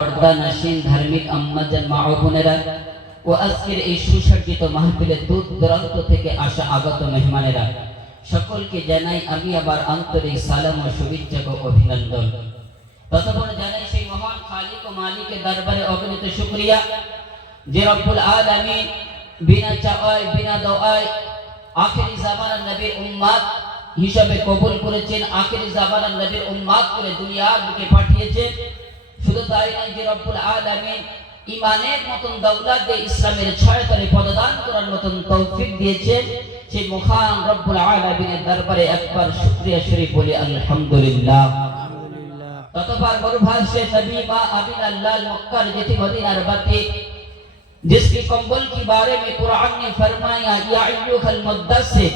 পর্দানাসীন ধার্মিক আম্মাজান মা ও বোনেরা ও আজকের এই সুসজ্জিত মাহফিলে দূর দূরান্ত থেকে আসা আগত মেহমানেরা সকলকে জানাই আমি আবার আন্তরিক সালাম ও শুভেচ্ছা ও অভিনন্দন। ততপর জানাই সেই মহান খালিক ও মালিকের দরবারে অগণিত শুকরিয়া যে রব্বুল আলামিন বিনা চাওয়ায় বিনা দোয়ায় আখেরি জামানার নবীর উম্মত হিসাবে কবুল করেছেন, আখেরি জামানার নবীর উম্মত করে দুনিয়ার বুকে পাঠিয়েছেন। শুধু তাই নয়, যে রব্বুল আলামিন ইমানের মতন দৌলত দিয়ে ইসলামের ছায়াতলে পদদান করার মতন তৌফিক দিয়েছেন। সেই মহান রব্বুল আলামিনের দরবারে একবার শুকরিয়া শরীফ বলি আলহামদুলিল্লাহ। ততবার গর্ভাশয় नबी मां आमिना लाल मक्का जेठी मदीनार बाती जिसकी कंबल के बारे में कुरान ने फरमाया या अय्युहल मुद्दस्सिर,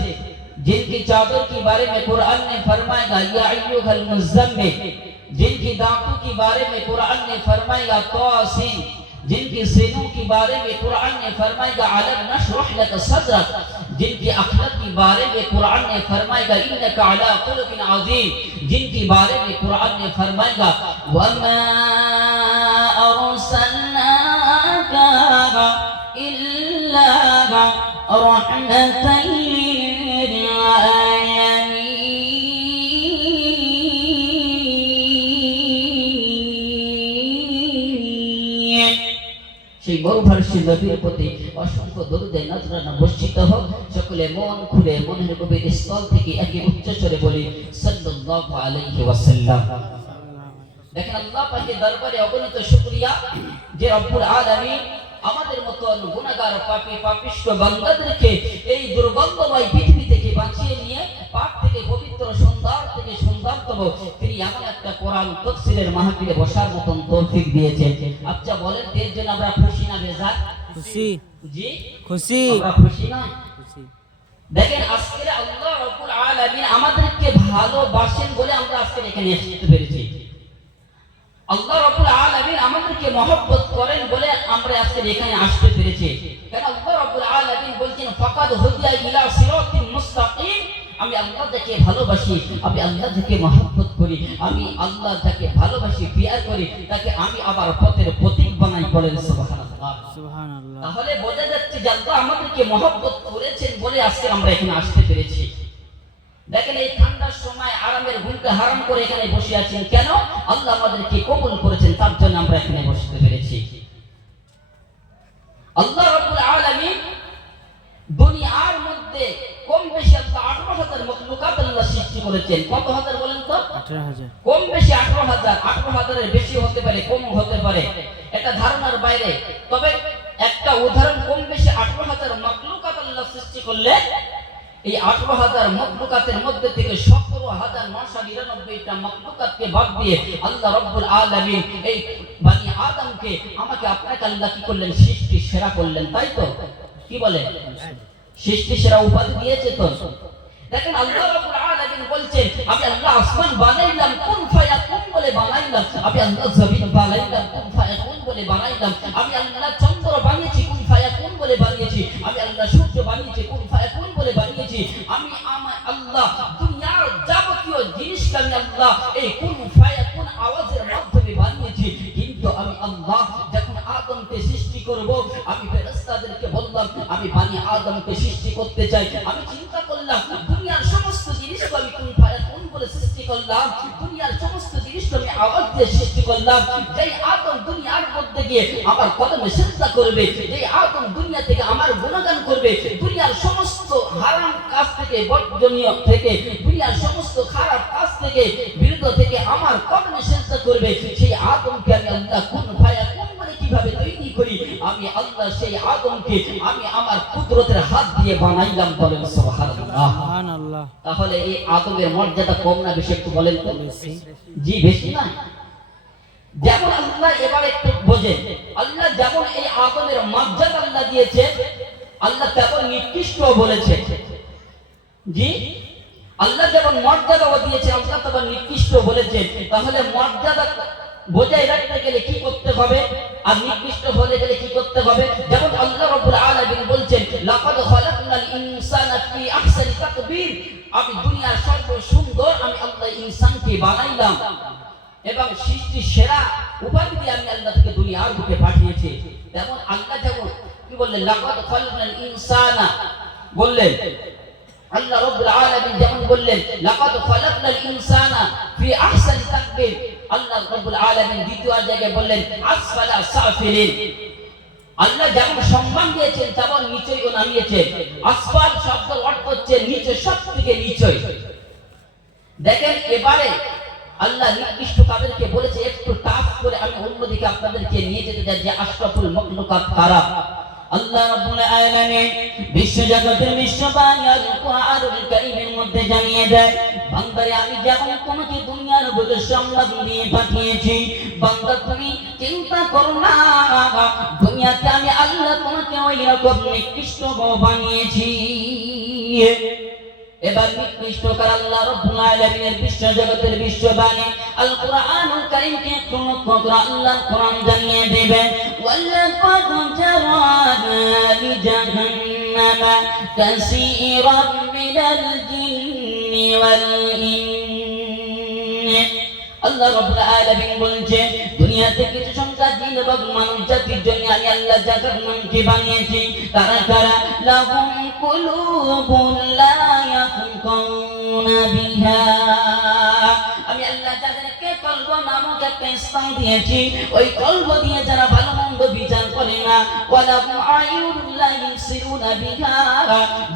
जिनकी चादर के बारे में कुरान ने फरमाया या अय्युहल मुज़्ज़म्मिल, जिनकी दांतों के बारे में कुरान ने फरमाया तौसीन, जिनकी सीनों के बारे में कुरान ने फरमाया अलम नशरह लक सदरक, जिनकी अखलाक के बारे में कुरान ने फरमाया इन्नका अला खुलुकिन अज़ीम, जिनके बारे में कुरान ने फरमाया वमा अरसलनाका इल्ला रहमतन लिल आलमीन। সেই মরুভাষী নবীর প্রতি অসংখ্য দরুদে নজরানা বর্ষিত হোক। সকলে মন খুলে মনের গভীর স্থল থেকে একে উচ্চস্বরে বলি সাল্লাল্লাহু আলাইহি ওয়াসাল্লাম। দেখেন, আল্লাহ পাকের দরবারে অগণিত শুকরিয়া যে রব্বুল আলামিন আমাদের মতন গুনাহগার পাপী পাপিষ্ঠ বান্দাদেরকে এই দুর্গন্ধময় পৃথিবী থেকে বাঁচিয়ে নিয়ে পাপ থেকে পবিত্র, সুন্দর থেকে সুন্দরতম তিনি এমন একটা কোরআন তাফসীরের মাহফিলে বসার মতন তৌফিক দিয়েছেন। আচ্ছা বলেন, এর জন্য আমরা খুশি না বেজার? খুশি। জি খুশি। আমরা খুশি না? খুশি। দেখেন, আজকে আল্লাহ রাব্বুল আলামিন আমাদেরকে ভালোবাসেন বলে আমরা আজকে এখানে আসতে পেরেছি। আল্লাহ রাব্বুল আলামিন আমাদেরকে মহব্বত করেন বলে আমরা আজকে এখানে আসতে পেরেছি। কারণ আল্লাহ রাব্বুল আলামিন বলছেন ফাকাদ হুদিয়া ইলা সিরাতিল মুস্তাকিম, আমি আল্লাহ যাকে ভালোবাসি, আমি আল্লাহ যাকে মহব্বত করি, আমি আল্লাহ যাকে ভালোবাসি, পিয়ার করি, তাকে আমি আবার পথের প্রতীক বানাই। বলেন সুবহানাল্লাহ। সুবহানাল্লাহ। তাহলে বোঝা যাচ্ছে যে আল্লাহ আমাদেরকে মহব্বত করেছেন বলে আজকে আমরা এখানে আসতে পেরেছি। দেখেন, এই ঠান্ডার সময় আরামের ঘুমকে হারাম করে এখানে বসে আছেন কেন? আল্লাহ আমাদেরকে কবুল করেছেন, তার জন্য আমরা এখানে বসতে পেরেছি। আল্লাহ রাব্বুল আলামিন দুনিয়ার মধ্যে কম বেশি 18,000 মখলুকাত আল্লাহ সৃষ্টি করেছেন। কত হাজার বলেন তো? 18,000। কম বেশি 18,000, 18,000 এর বেশি হতে পারে, কম হতে পারে, এটা ধারণার বাইরে। তবে একটা উদাহরণ, কম বেশি 18,000 মখলুকাত আল্লাহ সৃষ্টি করলে এই 18,000 মখলুকাতের মধ্যে থেকে 17,999টা মখলুকাতকে বাদ দিয়ে আল্লাহ রাব্বুল আলামিন এই বনি আদমকে, আমাকে আপনাকে আল্লাহ কি করলেন? সৃষ্টি সেরা করলেন, তাই তো? কি বলে? সৃষ্টি সেরা উপাধি দিয়েছে তো। দেখেন, আল্লাহ রাব্বুল আলামিন বলছেন আমি আল্লাহ আসমান বানাইলাম কুন ফায়াকুন বলে বানাইলাম, আমি আল্লাহ জমিন বানাইলাম কুন ফায়াকুন বলে বানাইলাম, আমি আল্লাহ চন্দ্র বানিয়েছি কুন ফায়াকুন বলে বানিয়েছি, আমি আল্লাহ সূর্য বানিয়েছি কুন ফায়াকুন বলে বানিয়েছি, আমি আল্লাহ দুনিয়ার যাবতীয় জিনিসকে আমি আল্লাহ এই কুন ফায়াকুন আওয়াজের মাধ্যমে বানিয়েছি। কিন্তু আমি আল্লাহ যখন আদমকে সৃষ্টি করব, আমি ফেরেশতাদেরকে বললাম আমি বনি আদমকে সৃষ্টি করতে চাই। আমি চিন্তা করলাম দুনিয়ার সমস্ত জিনিসকে আমি কুন ফায়াকুন বলে সৃষ্টি করলাম, দুনিয়ার সমস্ত জিনিসকে আমি আওয়াজ দিয়ে সৃষ্টি করলাম। যেই আদম দুনিয়ার মধ্যে গিয়ে আমার কদমে সিজদা করবে, যেই আদম দুনিয়া থেকে আমার গুণগান করবে, দুনিয়ার সমস্ত হারাম কাজ থেকে, বর্জনীয় থেকে, দুনিয়ার সমস্ত খারাপ কাজ থেকে, বিরুদ্ধ থেকে আমার কদমে সিজদা করবে, সেই আদমকে আমি আল্লাহ কুন ফায়াকুন বলে কিভাবে তৈরি করি? আমি আল্লাহ সেই আদমকে আমি আমার কুদরতের হাত দিয়ে বানাইলাম। বলেন সুবহানাল্লাহ। সুবহানাল্লাহ। তাহলে এই আদমের মর্যাদা কম না বেশি? একটু বলেন তো। বেশি। জি বেশি না? যেমন আল্লাহ, এবার একটু বোঝেন, আল্লাহ যেমন এই আদমের মর্যাদা আল্লাহ দিয়েছে, আল্লাহ তেমন নিকৃষ্ট বলেছে। জি, আল্লাহ যেমন মর্যাদা দিয়েছে, আল্লাহ তেমন নিকৃষ্ট বলেছে। তাহলে মর্যাদা বজায় রাখতে গেলে কি করতে হবে, আর নিকৃষ্ট হলে গেলে কি করতে হবে? যেমন আল্লাহ রাব্বুল আলামিন বলছেন লাকাদ খালাকনাল ইনসানা ফি আহসানি তাকবীর, আমি দুনিয়ার সর্বসুন্দর আমি আল্লাহ ইনসানকে বানাইলাম। এবং সৃষ্টি সেরা উপাধি দিয়ে আমি আল্লাহ থেকে দুনিয়ার বুকে পাঠিয়েছি। যেমন আল্লাহ যেমন কি বললেন, লাকাদ খালাকনাল ইনসানা বললেন, আল্লাহ রাব্বুল আলামিন যেমন বললেন লাকাদ খালাকনাল ইনসানা ফি আহসানি তাকবীর, আল্লাহ রাব্বুল আলামিন দ্বিতীয় জায়গায় বললেন আসফালা সাফিলিন। আল্লাহ যেমন সম্মান দিয়েছেন তেমন নিচেও নামিয়েছেন। আসফাল শব্দের অর্থ হচ্ছে নিচে, সবথেকে নিচে। দেখেন এবারে আল্লাহ নির্দিষ্ট কাদেরকে বলেছে, একটু টাফ করে আমি অন্যদিকে আপনাদেরকে নিয়ে যেতে চাই যে আশরাফুল মাখলুকাত কারা। আল্লাহ রাব্বুল আলামিন বিশ্ব জগতের বিশ্ববাণী আল কুরআনুল কারীমের মধ্যে জানিয়ে দেয়, বান্দারে আমি যেমন তোমাকে দুনিয়ার বুকে সম্মান দিয়ে পাঠিয়েছি, বান্দা তুমি চিন্তা করো না দুনিয়াতে আমি আল্লাহ তোমাকে ওই রকম নিকৃষ্ট বানিয়েছি। এবার নিকৃষ্ট কার আল্লাহ রাব্বুল আলামিনের বিশ্ব জগতের বিশ্ববাণী আল কুরআনুল কারীমকে একটু লক্ষ্য করে আল্লাহ কোরআন জানিয়ে দেবে, ওয়ালাকাদ জারানা লিজাহান্নামা কাসীরাম মিনাল জিন্নি ওয়াল ইনস। আল্লাহ রাব্বুল আলামিন বলেন দুনিয়াতে কিছু সংখ্যা জিন এবং মানুষ জাতির জন্য আমি আল্লাহ জাহান্নামকে বানিয়েছি। তারা কারা? লাহুম কুলুবুন লা ইয়াফকাহুনা বিহা, আমি আল্লাহ যাদেরকে কলব নামক একটা স্থান দিয়েছি, ওই কলব দিয়ে যারা ভালো মন্দ বিচার করে না। ওয়ালাহুম আয়ুনুন লা ইউবসিরুনা বিহা,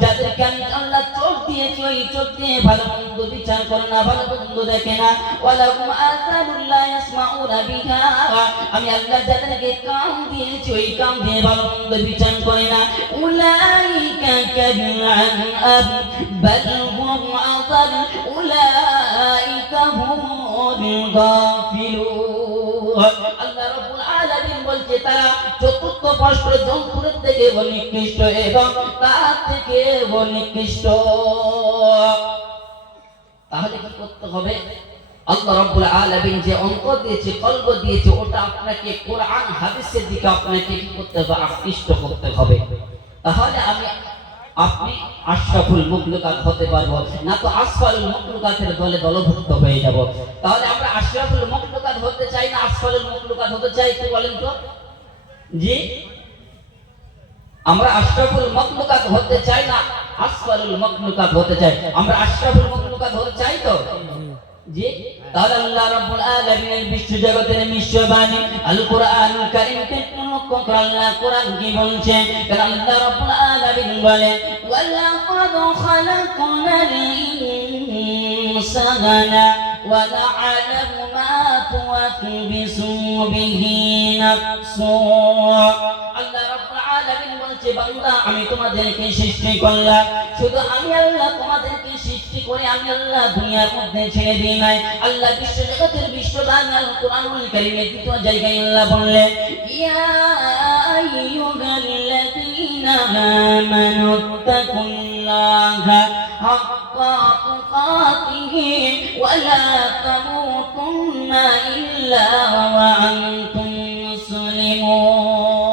যাদেরকে আমি আল্লাহ চোখ দিয়েছি, ওই চোখ দিয়ে ভালো মন্দ বিচার করে না, ভালো মন্দ দেখে না। ওয়ালাহুম আযানুন লা ইয়াসমাউনা বিহা, আমি আল্লাহ যাদেরকে কান দিয়েছি, ওই কান দিয়ে ভালো মন্দ বিচার করে না। উলাইকা কাল আনআম বাল হুম আযাল উলাইকা হুমুল গাফিলুন। আল্লাহ রাব্বুল আলামিন বলছে তারা চতুর্থ পৃষ্ঠ জন্তুর থেকে নিকৃষ্ট এবং তার থেকে নিকৃষ্ট। তাহলে কি করতে হবে? আল্লাহ রাব্বুল আলামিন যে অন্তর দিয়েছে, কলব দিয়েছে, ওটা আপনাকে কোরআন হাদিসের দিকে আপনাকে কি করতে হবে? আকৃষ্ট করতে হবে। তাহলে আপনি আশরাফুল মাখলুকাত হতে পারবো, না তো আসফালুল মাখলুকাতের দলে দলভুক্ত হয়ে যাব। তাহলে আমরা আশরাফুল মাখলুকাত হতে চাই না আসফালুল মাখলুকাত হতে চাই? তো বলেন তো। জি, আমরা আশরাফুল মাখলুকাত হতে চাই না আসফালুল মাখলুকাত হতে চাই? আমরা আশরাফুল মাখলুকাত হতে চাই তো। জি, তাহলে আল্লাহ রাব্বুল আলামিনের বিশ্ব জগতের বিশ্ববাণী আল কুরআনুল কারীমকে লক্ষ্য করে আল্লাহ কোরআন কি বলছে? কারণ আল্লাহ রাব্বুল আলামিন বলেন ওয়ালাকাদ খালাকনাল ইনসানা ওয়া না'লামু মা তুওয়াসবিসু বিহি নাফসু। আল্লাহ রাব্বুল আলামিন বলছে বান্দা আমি তোমাদেরকে সৃষ্টি করলাম, শুধু আমি আল্লাহ তোমাদেরকে সৃষ্টি করে আমি আল্লাহ দুনিয়ার মধ্যে ছেড়ে দিই নাই। আল্লাহ বিশ্ব জগতের বিশ্ববাণী আল কুরআনুল কারীমের দ্বিতীয় জায়গায় আল্লাহ বললেন ইয়া আইয়ুহাল্লাযীনা আমানুত্তাকুল্লাহা হাক্কা তুকাতিহি ওয়া লা তামুতুন্না ইল্লা ওয়া আনতুম মুসলিমুন।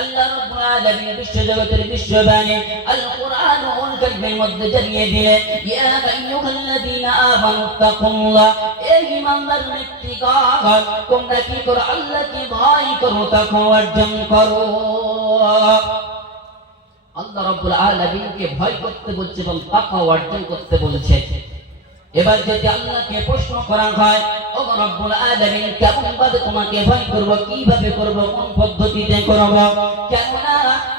আল্লাহ রাব্বুল আলামিন বিশ্ব জগতের বিশ্ববাণী আল কুরআনুল কারীমের মধ্যে জানিয়ে দিলেন ইয়া আইয়ুহাল্লাযীনা আমানুত্তাকুল্লাহ, এই ঈমানদার ব্যক্তিগণ তোমরা কি করো? আল্লাহকে ভয় করো, তাকওয়া অর্জন করো। আল্লাহ রাব্বুল আলামিনকে ভয় করতে বলছে এবং তাকওয়া অর্জন করতে বলছে। এবার যদি আল্লাহকে প্রশ্ন করা হয় ও রব্বুল আলামিন কেমন ভাবে তোমাকে ভয় করব, কিভাবে করব, কোন পদ্ধতিতে করব? কেননা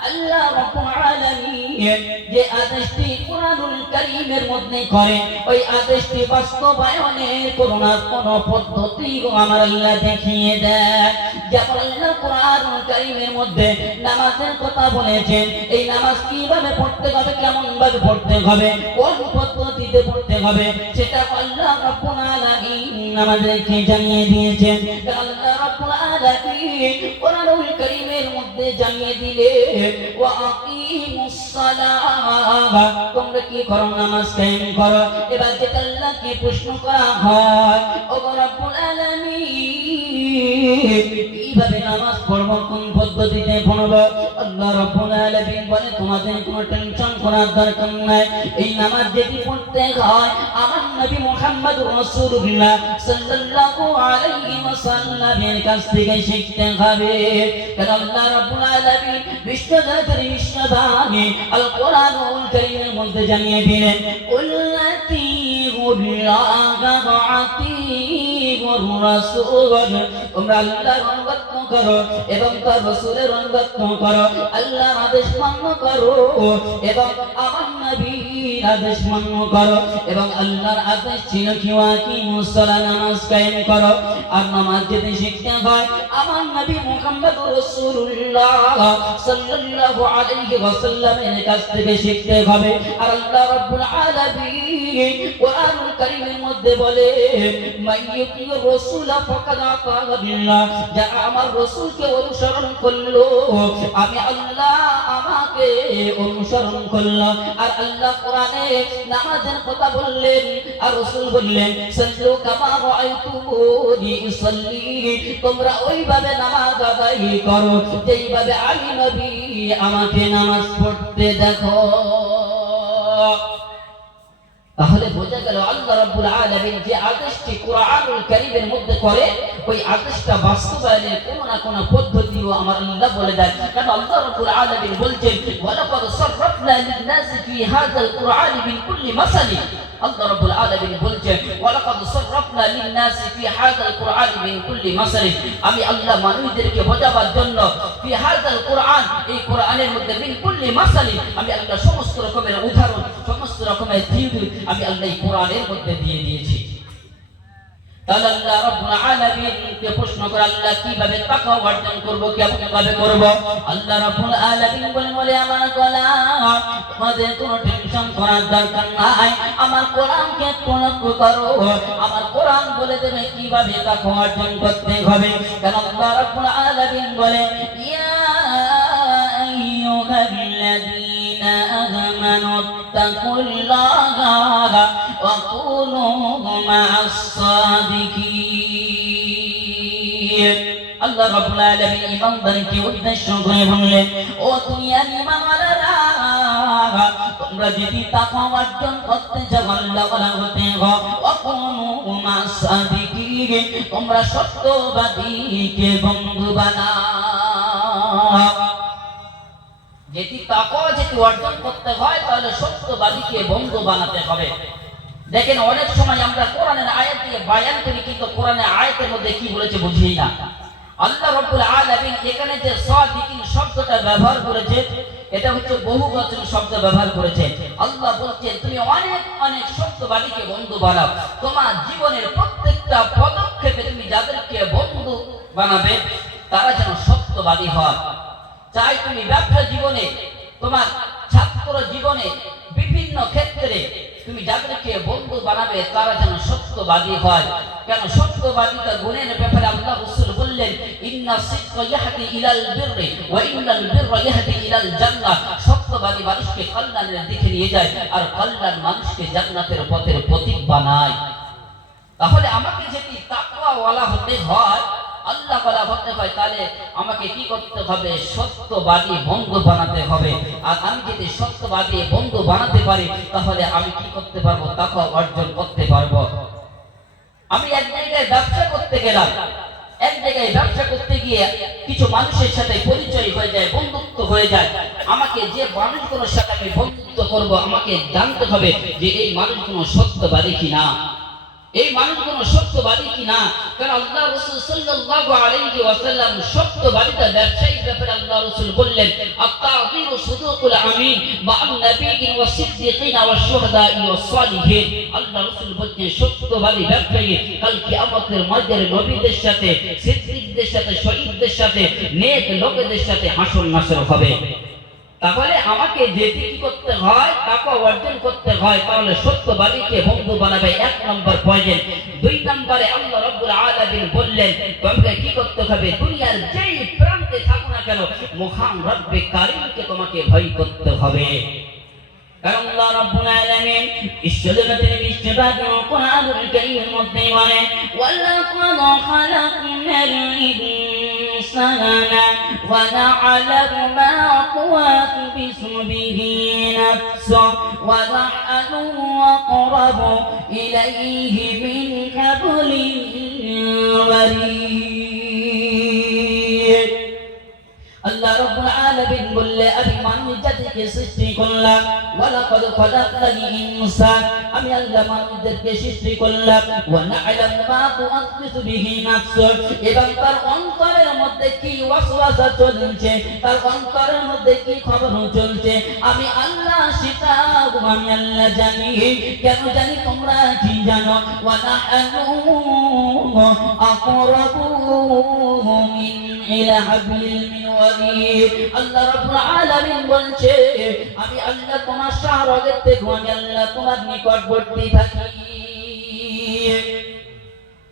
আল্লাহ রাব্বুল আলামিন যে আদেশটি কুরআনুল কারীমের মধ্যে করে, ওই আদেশটি বাস্তবায়নের কোন পদ্ধতি আমার আল্লাহ দেখিয়ে দেয়। যেমন আল্লাহ কুরআনুল কারীমের মধ্যে নামাজের কথা বলেছেন, এই নামাজ কিভাবে পড়তে হবে, কেমন ভাবে পড়তে হবে, কোন পদ্ধতিতে পড়তে হবে, সেটা আল্লাহ রাব্বুল আলামিন আমাদেরকে জানিয়ে দিয়েছেন। আল্লাহ রাব্বুল আলামিন কুরআনুল কারীমের মধ্যে জানিয়ে দিলেন ওয়া আকিমুস সালাহ, তোমরা কি করো? নামাজ কায়েম করো। এবার যেটা আল্লাহকে প্রশ্ন করা হয় ও রাব্বুল আলামিন কিভাবে নামাজ পড়বো, কোন পদ্ধতিতে পড়বো। আল্লাহ রাব্বুল আলামিন বলে তোমাদের কোনো টেনশন করার দরকার নাই। এই নামাজ যেটি পড়তে হয় আমার নবী মুহাম্মদুর রাসূলুল্লাহ সাল্লাল্লাহু আলাইহি ওয়াসাল্লামের কাছ থেকে শিখতে হবে। কারণ আল্লাহ রাব্বুল আলামিন বিশ্বজাতির বিশ্ববাণী আল কোরআনুল কারীমের মধ্যে জানিয়ে দিলেন, উল্লাতি তোমরা আল্লাহর অনুগত্য করো এবং তার রাসূলের অনুগত্য করো, আল্লাহর আদেশ মান্য করো এবং আমার নবীর আদেশ মান্য করো। এবং আল্লাহর আদেশ ছিল কি ওয়াকিমুস সালাত, নামাজ কায়েম করো। আর নামাজ যদি শিখতে হয় আমার নবী মুহাম্মদুর রাসূলুল্লাহ সাল্লাল্লাহু আলাইহি ওয়াসাল্লামের কাছ থেকে শিখতে হবে। আর আল্লাহ রাব্বুল আলামিন কোরআনুল কারীমের মধ্যে বলে, মাইয়ুতির রাসূল ফাকাদ আতাআল্লাহ, যারা আমার রাসূলকে অনুসরণ করলো আমি আল্লাহ আমাকে অনুসরণ করলো। আর আল্লাহ কোরআনে নামাজের কথা বললেন আর রাসূল বললেন, সাল্লু কামা রাআইতুমুনি উসাল্লি, তোমরা ওইভাবে নামাজ আদায় করো যেইভাবে আমি নবী আমাকে নামাজ পড়তে দেখো। তাহলে বোঝা গেল আল্লাহ রাব্বুল আলামিন যে আদেশটি কোরআনুল কারীমের মধ্যে করে ওই আদেশটা বাস্তবায়নের কোন না কোন পদ্ধতিও আমার আল্লাহ বলে দেন। কারণ আল্লাহ রাব্বুল আলামিন বলছেন, ওয়ালাকাদ সাররাফনা লিন-নাসি ফি হাযাল কুরআনি মিন কুল্লি মাসালি। আল্লাহ রাব্বুল আলামিন বলছেন, ওয়ালাকাদ সাররাফনা লিন-নাসি ফি হাযাল কুরআনি মিন কুল্লি মাসালি, আমি আল্লাহ মানুষদেরকে বোঝাবার জন্য ফি হাযাল কুরআন, এই কোরআনের মধ্যে মিন কুল্লি মাসালি, আমি আল্লাহ সমস্ত রকমের উদাহরণ, সমস্ত রকমের থিওরি আমি আল্লাহ এই কোরআনের মধ্যে দিয়ে দিয়েছি। তাহলে আল্লাহ রাব্বুল আলামিনকে প্রশ্ন করে আল্লাহ কিভাবে তাকওয়া অর্জন করব, কেমন ভাবে করব? আল্লাহ রাব্বুল আলামিন বলেন, বলে আমার গোলাম তোমাদের কোনো টেনশন করার দরকার নাই, আমার কোরআনকে তলব করো, আমার কোরআন বলে দেবে কিভাবে তাকওয়া অর্জন করতে হবে। কারণ আল্লাহ রাব্বুল আলামিন বলেন, ইয়া আইয়ুহাল্লাযীনা আমানু তাকুল্লাহা ওয়া কুনু মা'আস সাদিকিন। আল্লাহ রাব্বুল আলামিন ইমানদারকে উদ্দেশ্য করে বললেন, ও দুনিয়ার ঈমানওয়ালারা, তোমরা যদি তাকওয়া অর্জন করতে চাও, আল্লাহ ওয়ালা হতে হয়, ওয়া কুনু মা'আস সাদিকিন, তোমরা সত্যবাদীকে বন্ধু বানাও। যেটি তাকওয়া যেটি অর্জন করতে হয় তাহলে সত্যবাদীকে বন্ধু বানাতে হবে। দেখেন অনেক সময় আমরা কোরআনের আয়াত দিয়ে বায়ান করি কিন্তু কোরআনের আয়াতের মধ্যে কি বলেছে বুঝি না। আল্লাহ রাব্বুল আলামিন এখানে যে সাদিকিন শব্দটা ব্যবহার করেছে এটা হচ্ছে বহুবচন শব্দ ব্যবহার করেছে। আল্লাহ বলছেন তুমি অনেক অনেক সত্যবাদীকে বন্ধু বানাও, তোমার জীবনের প্রত্যেকটা পদক্ষেপে তুমি যাদেরকে বন্ধু বানাবে তারা যেন সত্যবাদী হয়। চাই তুমি ব্যবসা জীবনে, তোমার ছাত্র জীবনে, বিভিন্ন ক্ষেত্রে তুমি যাদেরকে বন্ধু বানাবে তারা যেন সত্যবাদী হয়। কেন সত্যবাদিতা গুণের ব্যাপারে আল্লাহ রাসূল বললেন, ইন্না সিদকা ইয়াহদি ইলাল বিররি ওয়া ইন্নাল বিররা ইয়াহদি ইলাল জান্নাহ, সত্যবাদী মানুষকে কল্যাণের দিকে নিয়ে যায় আর কল্যাণ মানুষকে জান্নাতের পথের প্রতীক বানায়। তাহলে আমাকে যদি তাকওয়াওয়ালা হতে হয়, আল্লাহ ওয়ালা হতে হয়, তাহলে আমাকে কি করতে হবে? সত্যবাদী বন্ধু বানাতে হবে। আর আমি যদি সত্যবাদী বন্ধু বানাতে পারি তাহলে আমি কি করতে পারবো? তাকওয়া অর্জন করতে পারবো। আমি এক জায়গায় ব্যবসা করতে গেলাম, এক জায়গায় ব্যবসা করতে গিয়ে কিছু মানুষের সাথে পরিচয় হয়ে যায়, বন্ধুত্ব হয়ে যায়। আমাকে যে মানুষগুলোর সাথে আমি বন্ধুত্ব করব আমাকে জানতে হবে যে এই মানুষগুলো সত্যবাদী কিনা, এই মানুষগুলো সত্যবাদী কিনা। কারণ আল্লাহ রাসূল সাল্লাল্লাহু আলাইহি ওয়াসাল্লাম সত্যবাদিতা ব্যবসায়িক ব্যাপারে আল্লাহ রাসূল বললেন, আত-তাযীরু সুদুকুল আমিন মা'আন নাবিয়্যিন ওয়াস সিদ্দীকিন ওয়াশ শুহাদা'i ওয়াস সালিহিন। আল্লাহ রাসূল বলছেন সত্যবাদী ব্যবসায়ী কাল কিয়ামতের ময়দানে নবীদের সাথে, সিদ্দীকদের সাথে, শহীদদের সাথে, নেক লোকদের সাথে হাসর নাসর হবে। তাহলে আমাকে যেটি কি করতে হয়? তাকওয়া অর্জন করতে হয়। তাহলে সত্যবাদীকে বন্ধু বানাবে, এক নম্বর পয়েন্ট। দুই নম্বরে আল্লাহ রাব্বুল আলামিন বললেন তোমাকে কি করতে হবে? দুনিয়ার যেই প্রান্তে থাকো না কেন মহান রব্বে কারীমকে তোমাকে ভয় করতে হবে। কারণ আল্লাহ রাব্বুল আলামিন বিশ্বজগতের বিশ্ববাদী কোরআনুল কারীমের মধ্যে বলেন, ওয়ালাকাদ খালাকনাল ইনসানা لسانا ونعلم ما توسوس به نفسه ونحن أقرب إليه من حبل الوريد আল্লাহ রাব্বুল আলামিন বললে আমি মানব জাতিকে সৃষ্টি করলাম ওয়ালাকাদ খালাকনাল ইনসান আমি আল্লাহ মানুষদেরকে সৃষ্টি করলাম ওয়া না'লামু মা তুওয়াসবিসু বিহি নাফসু এবং তার অন্তরের মধ্যে কি ওয়াসওয়াসা চলছে তার অন্তরের মধ্যে কি খবর চলছে আমি আল্লাহ সেটা আমি আল্লাহ জানি কেন জানি তোমরা কি জানো ওয়া নাহনু আকরাবু মিন ইলা হাবলিল মিনওয়ারিদ আল্লাহ রাব্বুল আলামিন বলছে আমি আল্লাহ তোমার শাহরগের থেকে আমি আল্লাহ তোমার নিকটবর্তী থাকি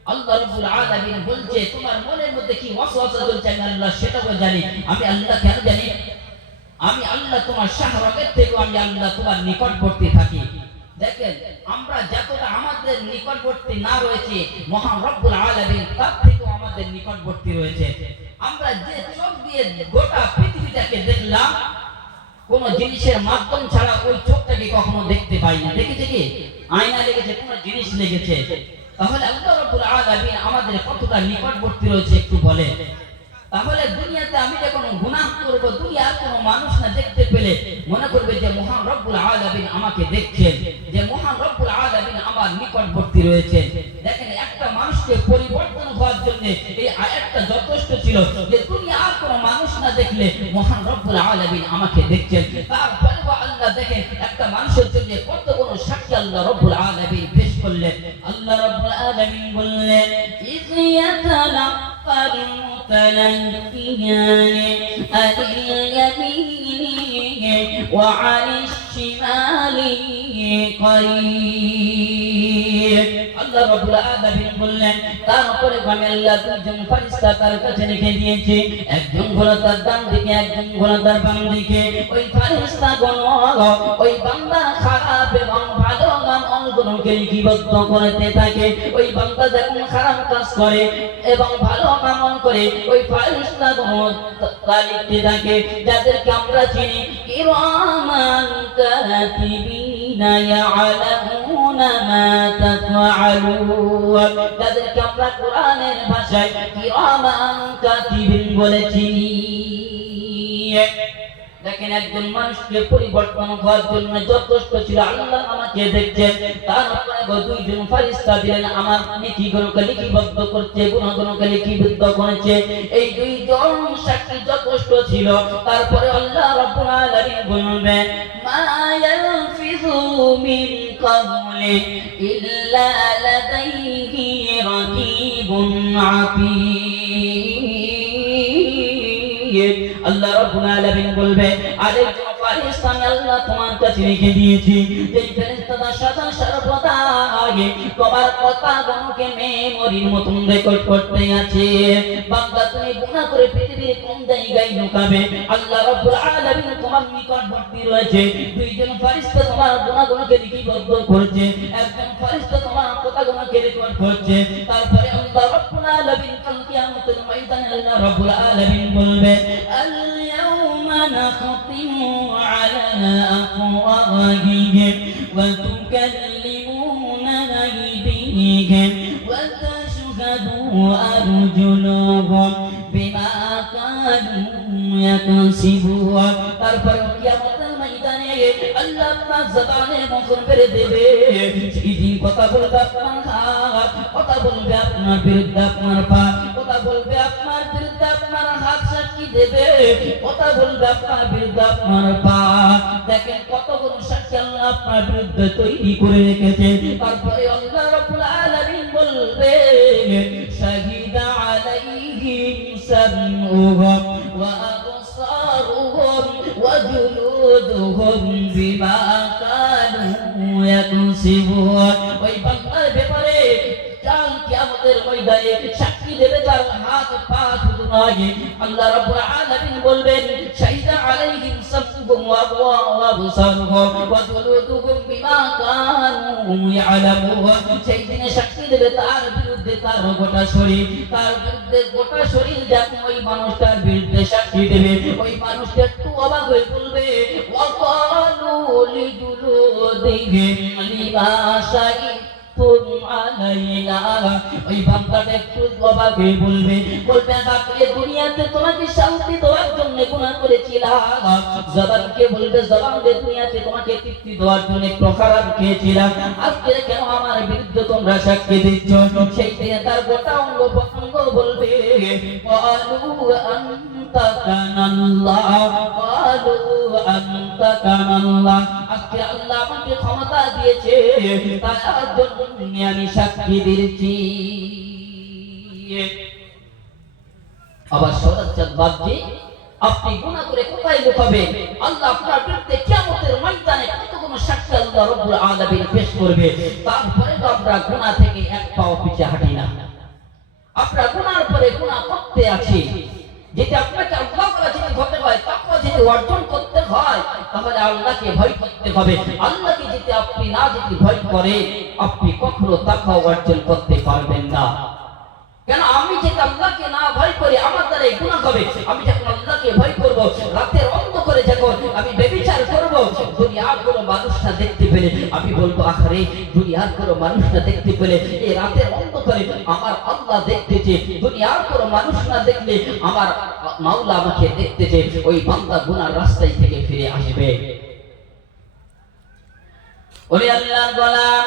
আল্লাহ রাব্বুল আলামিন বলছে তোমার মনের মধ্যে কি ওয়াসওয়াসা চলছে আমি আল্লাহ সেটাও জানি আমি আল্লাহ কেন জানি আমি আল্লাহ তোমার শাহরগের থেকে আমি আল্লাহ তোমার নিকটবর্তী থাকি দেখেন আমরা যতটা আমাদের নিকটবর্তী না রয়েছে মহান রব্বুল আলামিন তার থেকেও আমাদের নিকটবর্তী রয়েছে আমরা যে চোখ দিয়ে গোটা পৃথিবীটাকে দেখলাম কোন জিনিসের মাধ্যম ছাড়া ওই চোখটাকে কখনো দেখতে পাই না দেখেছে কি আয়না লেগেছে কোন জিনিস লেগেছে তাহলে আল্লাহ রাব্বুল আলামিন আমাদের কতটা নিকটবর্তী রয়েছে একটু বলে তাহলে দুনিয়াতে আমি যখন গুনাহ করব দুনিয়ার কোনো মানুষ না দেখতে পেলে মনে করবে যে মহান রব্বুল আলামিন আমাকে দেখছেন যে মহান রব্বুল আলামিন আমার নিকটবর্তী রয়েছেন দেখেন একটা মানুষকে পরিবর্তন হওয়ার জন্য এই আয়াতটা যথেষ্ট ছিল যে দুনিয়ার কোনো মানুষ না দেখলে মহান রব্বুল আলামিন আমাকে দেখছেন তারপরে আল্লাহ দেখেন একটা মানুষের জন্য কত বড় সাক্ষী আল্লাহ রব্বুল আলামিন পেশ করলেন আল্লাহ রব্বুল আলামিন বললেন ইযিয়াতালাক্কাল المتلقيان عن اليمين وعن الشمال قريب আল্লাহ রাব্বুল আলামিন বললেন তারপরে আমি আল্লাহ দুইজন ফেরেশতা তার কাছে রেখে দিয়েছি একজন হলো তার ডান দিকে একজন হলো তার বাম দিকে ওই ফেরেশতাগণ ওই বান্দা খারাপ এবং ভালো আমলগুলোকে লিপিবদ্ধ করতে থাকে ওই বান্দা যখন খারাপ কাজ করে এবং ভালো আমল করে ওই ফেরেশতাগণ তা লিখতে থাকে যাদেরকে আমরা চিনি কিরামান কাতিবিনা ইয়ালামুনা মা তাফআলুন যাদেরকে আমরা কোরআনের ভাষায় কিরামান কাতিবিন বলেছি দেখেন একজন মানুষকে পরিবর্তন হওয়ার জন্য যথেষ্ট ছিল আল্লাহ আমাকে দেখছেন তারপরে দুইজন ফেরেশতা দিলেন আমার নেকিগুলোকে লিপিবদ্ধ করছে গুনাহগুলোকে লিপিবদ্ধ করেছে এই দুইজন সাক্ষী যথেষ্ট ছিল তারপরে আল্লাহ রাব্বুল আলামিন বলবেন মা ইয়ালফিযু মিন কাওলি ইল্লা লাদাইহি রাকিবুন আতীদ আল্লাহ রাব্বুল আলামিন বলবে আরেকজন ফেরেশতা আমি আল্লাহ তোমার কাছে রেখে দিয়েছি যে ফেরেশতাটা সদা সর্বদা তোমার কথাগুলোকে মেমোরির মতন রেকর্ড করতে আছে বান্দা তুমি গুনাহ করে পৃথিবীর কোন জায়গায় লুকাবে আল্লাহ রাব্বুল আলামিন তোমার নিকটবর্তী রয়েছে দুইজন ফেরেশতা তোমার গুনাহগুলোকে লিপিবদ্ধ করছে একজন ফেরেশতা তোমার কথাগুলোকে রেকর্ড করছে তারপরে আল্লাহ রাব্বুল আলামিন কাল কিয়ামতের ময়দানে আল্লাহ রাব্বুল আলামিন বলবে اليوم نختم على أفواههم وتكلمنا أيديهم وتشهد أرجلهم بما كانوا يكسبون তারপর কিয়ামতের ময়দানে আল্লাহ আপনার জবানে মুখর করে দেবে সেদিন কথা বলবে আপনার হাত কথা বলবে আপনার বিরুদ্ধে আপনার পা কথা বলবে আপনার বিরুদ্ধে আপনার হাত সাক্ষী দেবে কথা বলবে আপনার বিরুদ্ধে আপনার পা দেখেন কত বড় সাক্ষী আল্লাহ আপনার বিরুদ্ধে তৈরি করে রেখেছে তারপরে আল্লাহ রাব্বুল আলামিন বলবে শাহিদা আলাইহিম সামউহুম ওয়া আবসারুহুম ওয়া জুলুদুহুম বিমা কানু ইয়াকসিবুন ওই বান্দার ব্যাপারে কাল কিয়ামতের ময়দানে সাক্ষী দেবে তার হাত পা শুধু নয় আল্লাহ রাব্বুল আলামিন বলবেন শাহিদা আলাইহিম সামউহুম সামউহুম ওয়া আবসারুহুম ওয়া জুলুদুহুম বিমা কানু ইয়ালামুন। সেই দিনে সাক্ষী দেবে তার বিরুদ্ধে তার গোটা শরীর, তার বিরুদ্ধে গোটা শরীর যখন ওই মানুষটার বিরুদ্ধে সাক্ষী দেবে, ওই মানুষটা একটু অবাক হয়ে বলবে ওয়া ক্বালু লিজুলুদিহিম লিমা শাহিদতুম আলাইনা। ওই বান্দাটা একটু অবাক হয়ে বলবে বাপরে দুনিয়াতে তোমাকে শান্তি দেওয়ার জন্য গুনাহ করেছিলাম, জবানকে বলবে জবানকে দুনিয়াতে তোমাকে তৃপ্তি দেওয়ার জন্য প্রখারাপ খেয়েছিলাম, আজকে কেন আমার বিরুদ্ধে তোমরা সাক্ষী দিচ্ছ? সেই দিনে তার গোটা অঙ্গ প্রত্যঙ্গ বলবে ক্বালু আনতাকানাল্লাহ, ক্বালু আনতাকানাল্লাহ। আজকে আল্লাহ আমাকে ক্ষমতা দিয়েছে, তার জন্য আমি সাক্ষী দিচ্ছি। আবার সরাজ্জাত বাপজি, আপনি গুনাহ করে কোথায় লুকাবেন? আল্লাহ আপনার বিরুদ্ধে কিয়ামতের ময়দানে কতগুলো সাক্ষী আল্লাহ রাব্বুল আলামিন পেশ করবে, তারপরে তো আমরা গুনাহ থেকে এক পাও পিছে হাঁটি না। আপনার গুনার পরে গুনাহ করতে আছে, যেটা আপনাকে আল্লাহ বলা যেতে হতে হয়, তাকওয়া যেতে অর্জন করতে হয়, তাহলে আল্লাহকে ভয় করতে হবে। আল্লাহকে যেতে আপনি না যদি ভয় করে, আপনি কখনো তাকওয়া অর্জন করতে পারবেন না। কেন? আমি যেটা আল্লাহকে না ভয় করি আমার দ্বারা গুনাহ হবে। আমি যখন আল্লাহকে ভয় করব, রাতের অন্ধকারে যখন আমি ব্যভিচার করব, দুনিয়ার কোনো মানুষ না দেখতে পেলে আমি বলবো আখরে দুনিয়ার কোনো মানুষ না দেখতে পেলে এই রাতের অন্ধকারে আমার আল্লাহ দেখতেছে, দুনিয়ার কোনো মানুষ না দেখলে আমার মাওলা আমাকে দেখতেছে। ওই বান্দা গুনার রাস্তায় থেকে ফিরে আসবে। ওরে আল্লাহর গোলাম,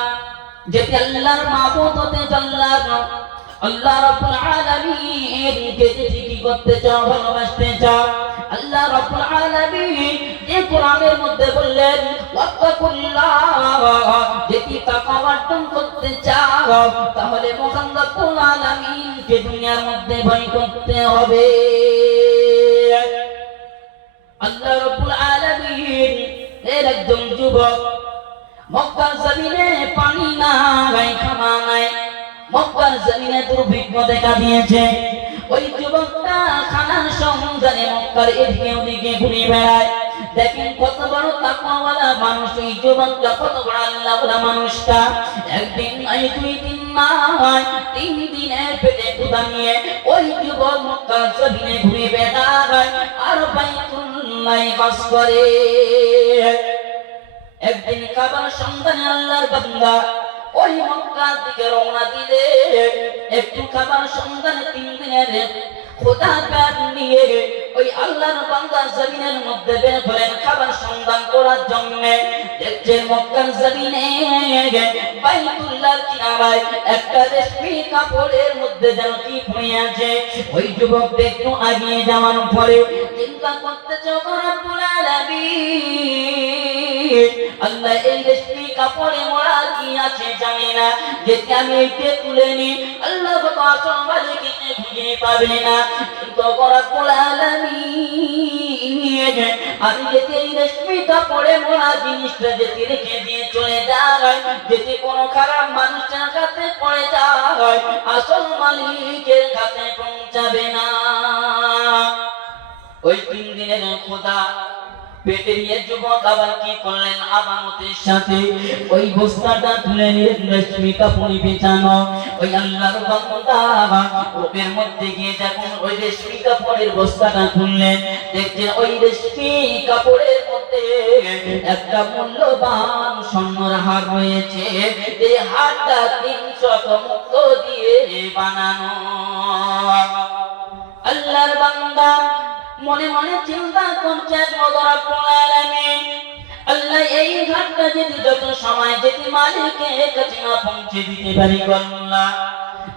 যেতে আল্লাহর মাবুদ হতে চাল্লাহ, আল্লাহ রাব্বুল আলামিন কে কি করতে চাও, ভালোবাসতে চাও। আল্লাহ রাব্বুল আলামিন এই কোরআনের মধ্যে বললেন ওয়াত্তাকুল্লাহ, যদি তাকওয়া অর্জন করতে চাও তাহলে মহান রাব্বুল আলামিন কে দুনিয়ার মধ্যে ভয় করতে হবে। আল্লাহ রাব্বুল আলামিন এর একজন যুবক, মক্কার জমিনে পানি নাই, খানা নাই, মক্কার জমিনে দুর্ভিক্ষ দেখা দিয়েছে। ওই যুবকটা খানার সন্ধানে মক্কার এদিকে ওদিকে ঘুরে বেড়ায়। দেখেন কত বড় তাকওয়াওয়ালা মানুষ ওই যুবকটা, কত বড় আল্লাহওয়ালা মানুষটা। একদিন নয়, দুই দিন নয়, 3 দিনের পেটে ক্ষুধা নিয়ে ওই যুবক মক্কার জমিনে ঘুরে বেড়ায় আর বাইতুল্লাহ বাস করে। একদিন খাবার সন্ধানে আল্লাহর বান্দা ওই মক্কার দিকে রওনা দিলে, একটু খাবার সন্ধানে 3 দিনের খোদা পেট নিয়ে ওই আল্লাহর বান্দা জমিনের মধ্যে বের হলেন খাবার সন্ধান করার জন্য। দেখছেন মক্কার জমিনে বাইতুল্লাহর কিনারায় একটা রেশমি কাপড়ের মধ্যে যেন কি পড়ে আছে। ওই যুবক একটু এগিয়ে যাওয়ার পরে চিন্তা করতেছে রব্বুল আলামিন, আল্লাহ এই রেশমি কাপড়ে মোড়া কি আছে জানি না, যেতে আমি একে তুলে নি আল্লাহ কত আসল মালিককে খুঁজে পাবে না। কিন্তু রব্বুল আলামিন আমি যেতে এই রেশমি কাপড়ে মোড়া জিনিসটা যেতে রেখে দিয়ে চলে যায়, যেতে কোনো খারাপ মানুষের কাছে পড়ে যায়, আসল মালিকের কাছে পৌঁছাবে না। ওই 3 দিনের খোদা পেটে নিয়ে যুবক আবার কি করলেন, আমানতের সাথে ওই বস্তাটা তুলে নিলেন, রেশমি কাপড় পেঁচানো। ওই আল্লাহর বান্দা রূপের মধ্যে গিয়ে যখন ওই রেশমি কাপড়ের বস্তাটা খুললেন, দেখছেন ওই রেশমি কাপড়ের মধ্যে একটা মূল্যবান স্বর্ণের হার রয়েছে। এই হারটা 300 মুক্ত দিয়ে বানানো। আল্লাহর বান্দা মনে মনে চিন্তা করছে রব্বুল আলামিন, আল্লাহ এই ঘাটটা যদি যত সময় যদি মালিকের কাছে না পৌঁছে দিতে পারি আল্লাহ,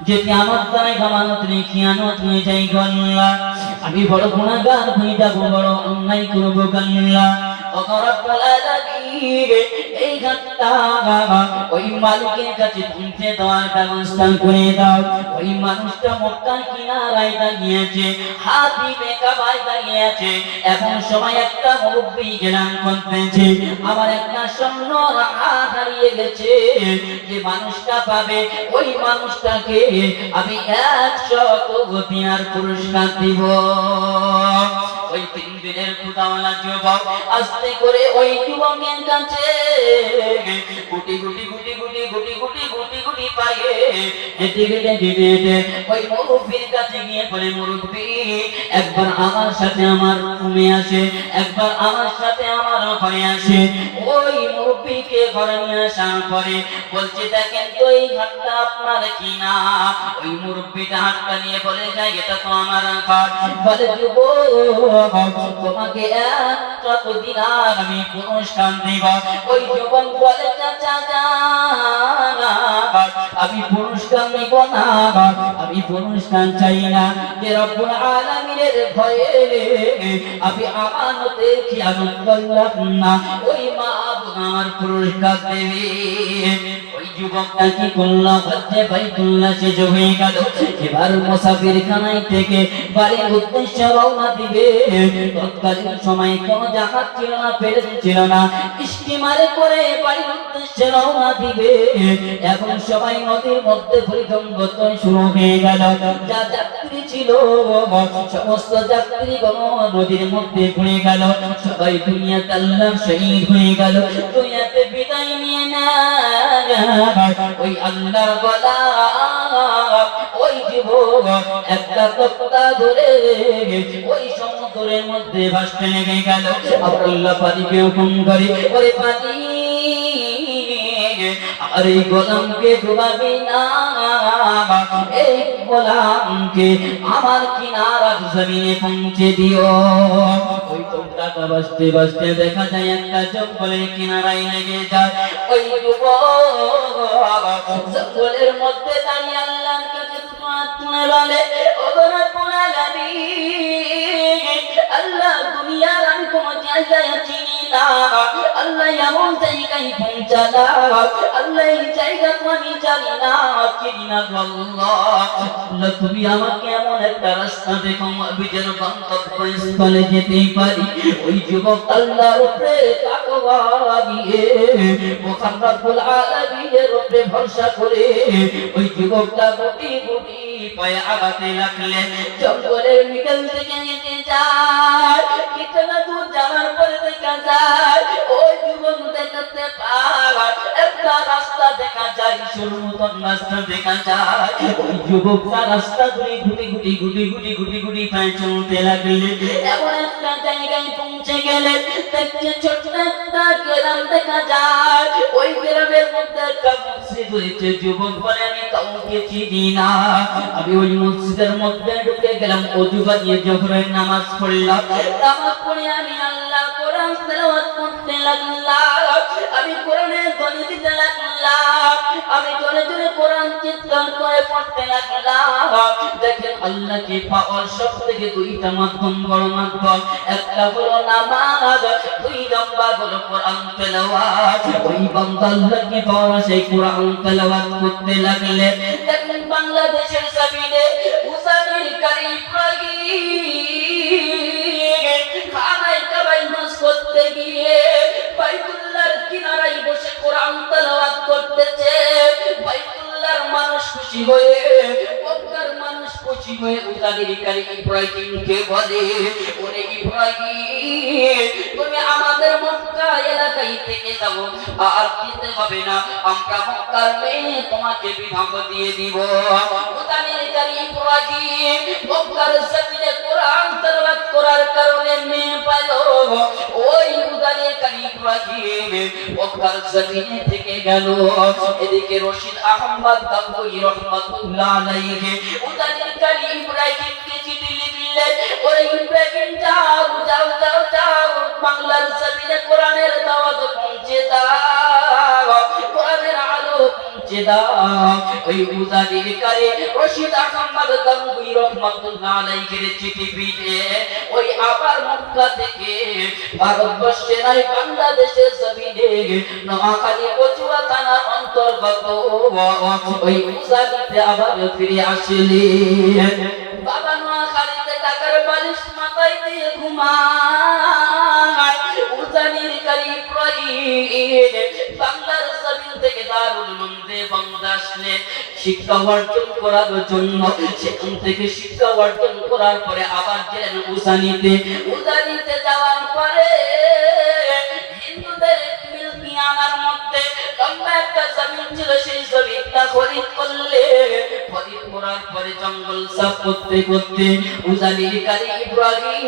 যদি আমার দ্বারা আমানত রেখে আনত হয়ে যাই আল্লাহ, আমি বড় গুনাহগার হয়ে যাব, বড় অন্যায় করব আল্লাহ। রব্বুল আলামিন এই ঘাটটা ওই মালিকের কাছে পৌঁছে দেওয়ার ব্যবস্থা করে দাও। ওই মানুষটা মক্কার কিনারায় দাঁড়িয়েছে, হাতিমে কাবায় দাঁড়িয়েছে। এমন সময় একটা মুরব্বি গেলাম করতেছে, আমার একটা স্বর্ণ হাত হারিয়ে গেছে, যে মানুষটা পাবে ওই মানুষটাকে আমি 100 দিনার পুরস্কার দিব। ওই 3 দিনের খুদাওয়ালা যুবক আস্তে করে ওই যুবকের কাছে গুটি গুটি গুটি গুটি গুটি গুটি গুটি গুটি পায়ে হেঁটে হেঁটে হেঁটে হেঁটে ওই মুরব্বির কাছে গিয়ে বলে, মুরব্বি একবার আমার সাথে আমার রুমে আসে, একবার আমার সাথে আমার ঘরে আসে। ওই মুরব্বিকে ঘরে নিয়ে আসার পরে বলছে, দেখেন তো এই ঘরটা আপনার কিনা? ওই মুরব্বিটা হাতটা নিয়ে বলে, যায় এটা তো আমার ঘর। বলে, যুবক তোমাকে কত দিনার আমি পুরস্কার দিব। ওই যুবক বলে, চাচা আমি পুরস্কার নিব না, আমি পুরস্কার চাই না। যে রব্বুল আলামিনের ভয়ে আমি আমানতে খিয়ানত করলাম না, ওই মা আমার পুরস্কার দেবে। ওই যুবকটা কি করলো? হচ্ছে বাইতুল্লাহ সে হয়ে গেল। এবার মুসাফির খানায় থেকে বাড়ির উদ্দেশ্যে রওনা দিবে। তৎকালীন সময় কোন জাহাজ ছিল না, প্লেন ছিল না, স্টিমারে করে বাড়ির উদ্দেশ্যে রওনা দিবে। এখন সবাই নদীর মধ্যে পরিগঙ্গত শুরু হয়ে গেল। যা যাত্রী ছিল সমস্ত যাত্রীগণ নদীর মধ্যে পড়ে গেল। সবাই দুনিয়াতে আল্লাহ শহীদ হয়ে গেল। দুনিয়াতে বিদায় নিয়ে না ওই আল্লাহর গোলাম ওই যুবক একটা তক্তা ধরে ওই সমুদ্রের মধ্যে ভাসতে লেগে গেল। আবার আল্লাহ পানিকে হুকুম করে, ওরে পানি আর এই গোলামকে ডুবাবি না, এই গোলামকে আমার কিনারার জমিনে পৌঁছে দিও। ওই তক্তাটা ভাসতে ভাসতে দেখা যায় একটা জঙ্গলের কিনারায় লেগে যায়। ওই যুবক জঙ্গলের মধ্যে দাঁড়িয়ে আল্লাহর কাছে তুলে বলে, ওগো রব্বুল আলামিন, আল্লাহ দুনিয়ার আমি কোন জায়গায় চিনি না, আল্লাহ এমন জায়গায় পৌঁছালাম, আল্লাহ এই জায়গা তো আমি জানি না, চিনি না। আল্লাহ তুমি আমাকে এমন একটা রাস্তা দেখো আমি যেন গন্তব্যস্থলে যেতে পারি। ওই যুবক আল্লাহর উপরে তাকওয়া দিয়ে মহান রব্বুল আলামিনের উপরে ভরসা করে ওই যুবকটা গুটি গুটি পায়ে আগাতে লাগলেন। জঙ্গলের মিডল থেকে যেতে যায়, কিছুটা দূর যাওয়ার পরে দেখা যায় ওই যুবক দেখতে পায় একটা রাস্তা দেখা যায়, সরু মতন রাস্তা দেখা যায়। ওই যুবকটা রাস্তা ধরে গুটি গুটি গুটি গুটি গুটি গুটি পায়ে চলতে লাগলেন। এমন একটা জায়গায় পৌঁছে গেলেন, দেখছে ছোট্ট একটা গ্রাম দেখা যায়। ওই গ্রামের মধ্যে একটা মসজিদ রয়েছে। যুবক বলে, আমি কাউকে চিনি না, আমি ওই মসজিদের মধ্যে ঢুকে গেলাম, ওযু বানিয়ে জোহরের নামাজ পড়লাম। নামাজ পড়ে আমি আল্লাহ কোরআন তেলাওয়াত করতে লাগলাম, আমি কোরআনের ধ্বনি দিতে লাগলাম, আমি জোরে জোরে কোরআন চিৎকার করে পড়তে লাগলাম। দেখেন আল্লাহ কি পাওয়ার, সব থেকে দুইটা মাধ্যম, বড় মাধ্যম। একটা হলো নামাজ, দুই নম্বর হলো কোরআন তেলাওয়াত। ওই বান্দা আল্লাহ কি পাওয়ার, সেই কোরআন তেলাওয়াত করতে লাগলেন। দেখেন বাংলাদেশের জমিনে মুসাফির কারি খানায় কাবায় নামাজ করতে গিয়ে বাইতুল্লাহর কিনারায় বসে কোরআন তেলাওয়াত করতেছে। বাইতুল্লাহর মানুষ খুশি হয়ে, মক্কার মানুষ খুশি হয়ে উদারির কারি ইব্রাহিমকে বলে, ওরে ইব্রাহিম তুমি আমাদের মক্কা এলাকায় থেকে যাও, আর দিতে হবে না, আমরা মক্কার মেয়ে তোমাকে বিবাহ দিয়ে দিব। উদারির কারি ইব্রাহিম মক্কার জমিনে কোরআন তেলাওয়াত করার কারণে মেয়ে পেল। ওই উদারির কারি ইব্রাহিম মক্কার জমিনে থেকে গেল। এদিকে রশিদ আহমদ গাঙ্গুহি রহমাতুল্লাহ আলাইহি উদারির কারি ইব্রাহিমকে চিঠি লিখলেন, ওরে ইব্রাহিম যাও যাও যাও যাও, বাংলার জমিনে কোরআনের দাওয়াত পৌঁছে দাও, কোরআনের আলো পৌঁছে দাও। ওই উদারির কারি রশিদ আহমদ গাঙ্গুহি রহমাতুল্লাহ আলাইহির চিঠি পেয়ে ওই আবার মক্কা থেকে ভারতবর্ষের নয় বাংলাদেশের জমিনে নোয়াখালী কচুয়া থানার অন্তর্গত ওই উজানিতে আবার ফিরে আসলেন। বাবা নোয়াখালীতে টাকার বালিশ মাথায় দিয়ে ঘুমায়। উজানির কারি ইব্রাহিম বাংলার জমিন থেকে দারুল উলুমে বাংলা আসলেন শিক্ষা অর্জন করার জন্য। সেখান থেকে শিক্ষা অর্জন করার পরে আবার গেলেন উজানিতে। উজানিতে যাওয়ার পরে হিন্দুদের মিলকিয়ানার মধ্যে লম্বা একটা জমিন ছিল, সেই জমিনটা খরিদ করলে, খরিদ করার পরে জঙ্গল সাফ করতে করতে উজানির কারি ইব্রাহিম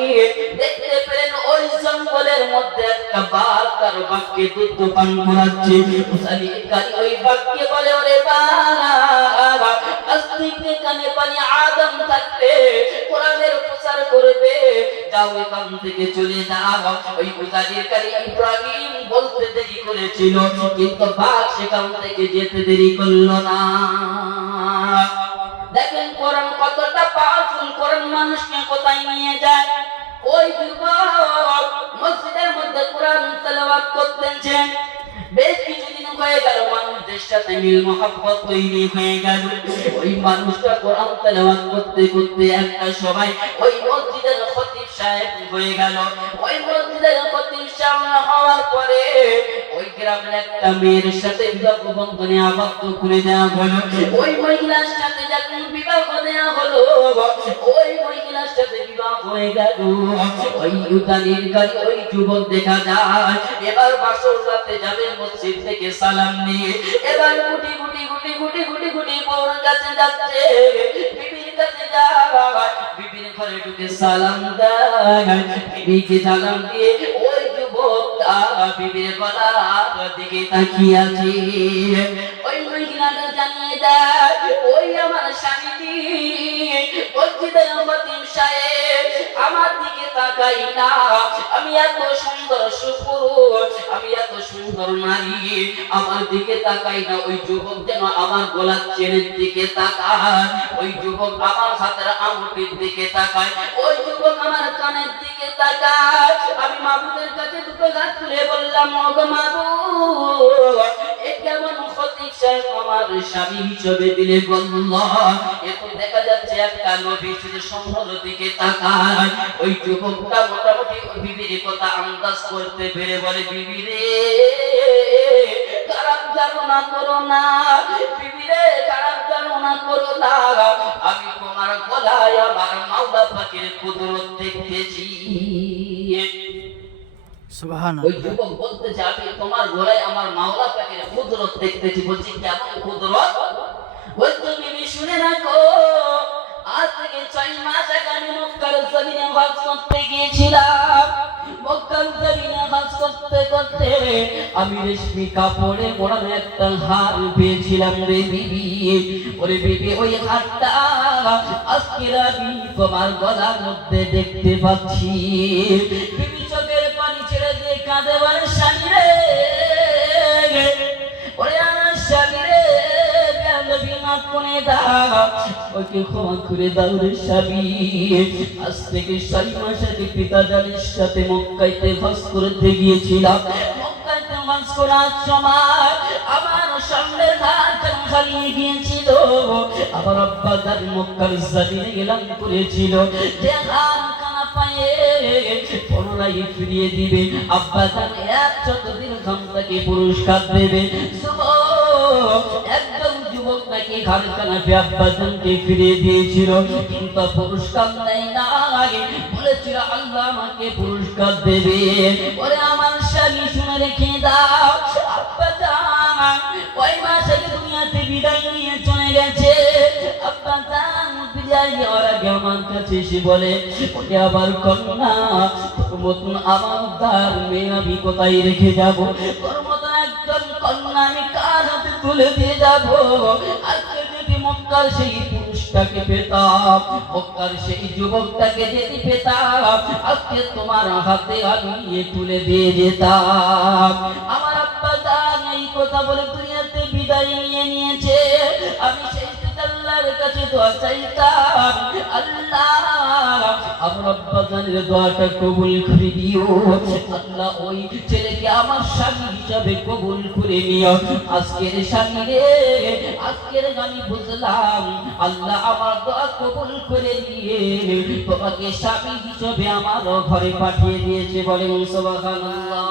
দেখতে পেলেন ওই জঙ্গলের মধ্যে একটা বাঘ তার বাঘকে দুধ পান করাচ্ছে। উজানির কারি ওই বাঘকে বলে, ওরে বাঘ, আজ থেকে কানে পানি আদম থাকবে, কোরআনের প্রচার করবে, যাও এখান থেকে চলে যাও। ওই উজানির কারি ইব্রাহিম বলতে দেরি করেছিল, কিন্তু বাঘ সেখান থেকে যেতে দেরি করলো না। দেখেন কোরআন কতটা পাওয়ারফুল, কোরআন মানুষকে কোথায় নিয়ে যায়। ওই যুবক মসজিদের মধ্যে কোরআন তেলাওয়াত করতেছেন, বেশ কিছুদিন হয়ে গেল, মানুষদের সাথে মিল মহব্বত তৈরি হয়ে গেল। ওই মানুষটা কোরআন তেলাওয়াত করতে করতে একটা সময় ওই মসজিদের খতিব সাহেব হয়ে গেল। ওই মসজিদের খতিব সাহেব হওয়ার পরে ওই গ্রামের একটা মেয়ের সাথে বিবাহ বন্ধনে আবদ্ধ করে দেওয়া হলো। ওই মহিলার সাথে যখন বিবাহ দেওয়া হলো, ওই মহিলার সাথে বিবাহ হয়ে গেল। ওই উজানির কারি ওই যুবক দেখা যায় এবার বাসর রাতে যাবে মসজিদ থেকে সালাম নিয়ে, এবার গুটি গুটি গুটি গুটি গুটি গুটি বউর কাছে যাচ্ছে, বিবির কাছে যায়, বিবির ঘরে ঢুকে সালাম দেয়, বিবিকে সালাম দিয়ে ওই যুবকটা বিবির গলার দিকে তাকিয়ে আছে। ওই মহিলাটা জানিয়ে দেয়, ওই আমার স্বামীজি মসজিদের খতিব সাহেব আমার দিকে তাকাই না, আমি এত সুন্দর সুপুরুষ, আমি এত সুন্দর নারী, আমার দিকে তাকাই না। ওই যুবক যেন আমার গলার চেনের দিকে তাকায়, ওই যুবক আমার হাতের আঙুটির দিকে তাকায়, ওই যুবক আমার কানের দিকে তাকায়। আমি মাবুদের কাছে দুটো হাত তুলে বললাম, ওগো মাবুদ, এ কেমন খতিব সাহেব আমার স্বামী হিসেবে দিলে বলল, এ তো দেখা যাচ্ছে একটা নবী শুধু সুন্দর দিকে তাকায়। ওই যুবকটা মোটামুটি বিবির কথা আন্দাজ করতে পেরে বলে, বিবি রে খারাপ ধারণা করো না, বিবি রে খারাপ ধারণা করো না, আমি তোমার গলায় আমার মাওলা পাকের কুদরত দেখতেছি। সুবহানাল্লাহ। ওই যুবক বলতেছে, আমি তোমার গলায় আমার মাওলা পাকের কুদরত দেখতেছি। বলছি কেমন কুদরত? বলতো বিবি শুনে রাখো, আজ থেকে 6 মাস আগে আমি মক্কার জমিনে হজ করতে গিয়েছিলাম। মক্কার জমিনে হজ করতে করতে আমি রেশমি কাপড়ে মোড়ানো একটা হার পেয়েছিলাম রে বিবি। ওরে বিবি, ওই হারটা আজকে আমি তোমার গলার মধ্যে দেখতে পাচ্ছি। বিবি চোখের পানি ছেড়ে দিয়ে কাঁদে বলে, স্বামী রে, ওরে আমার স্বামী রে, মাফ করে দাও, ওকে ক্ষমা করে দাও রে স্বামী। আজ থেকে 6 মাস আগে পিতাজানের সাথে মক্কাতে হজ করতে গিয়েছিলাম। মক্কাতে হজ করার সময় আমার সামনের হাত হারিয়ে গিয়েছিল। আমার আব্বা তার মক্কার জমিনে এলান করেছিল যে হাত কানা পায়ে পুনরায় ফিরিয়ে দিবে, আব্বা তার 100 দিরহাম তাকে পুরস্কার দেবে। একদম যুবক নাকি ঘর কানাপে আব্বাজানকে ফিরিয়ে দিয়েছিল, কিন্তু পুরস্কার নেই না, বলেছিল আল্লাহ আমাকে পুরস্কার দেবে। ওরে আমার স্বামী শুনে রেখে দাও, আব্বাজান 6 মাস আগে দুনিয়াতে বিদায় নিয়ে চলে গেছে। আব্বাজান বিদায় নেওয়ার আগে আমার কাছে এসে বলে, ওকে আবার কন্যা, তোর মতন আমার তার মেয়ে আমি কোথায় রেখে যাবো? তোর মতন একজন কন্যা আমি কার হাতে তুলে দিয়ে যাবো? আজকে যদি মক্কার সেই পুরুষটাকে পেতাম, মক্কার সেই যুবকটাকে যদি পেতাম, আজকে তোমার হাতে আমি তুলে দিয়ে যেতাম। আমার আব্বা জান এই কথা বলে দুনিয়াতে বিদায় নিয়ে নিয়েছে। আমি সেই আল্লাহর কাছে দোয়া চাইতাম, আল্লাহ আমার আব্বা জানের দোয়াটা কবুল করে দিও, আল্লাহ ওই ছেলেকে আমার স্বামী হিসাবে কবুল করে নিও। আজকের স্বামী রে, আজকের আমি বুঝলাম আল্লাহ আমার দোয়া কবুল করে দিয়ে তোমাকে স্বামী হিসাবে আমার ঘরে পাঠিয়ে দিয়েছে। বলেন সুবহানাল্লাহ।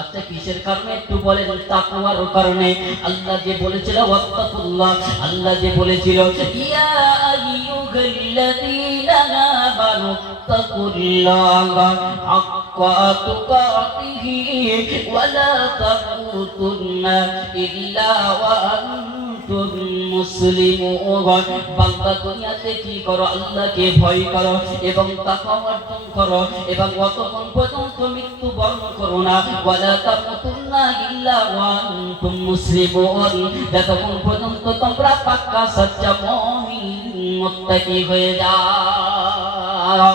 আচ্ছা কিসের কারণে একটু বলেন? তাকওয়ার কারণে। আল্লাহ যে বলেছিল ওয়াত্তাকুল্লাহ, আল্লাহ যে বলেছিল ইয়া আইয়ুহাল الذين آمنوا اتقوا الله حق تقاته ولا تموتن إلا وأنتم মুসলিমুন। বান্দা দুনিয়াতে কি করো? আল্লাহকে ভয় করো এবং তাকওয়া অর্জন করো এবং অতক্ষণ পর্যন্ত মৃত্যু বরণ করো না। ওয়ালা তামুতুন্না ইল্লা ওয়া আনতুম মুসলিমুন, যতক্ষণ পর্যন্ত তোমরা পাক্কা সচ্চা মুমিন মুত্তাকি হয়ে যাও।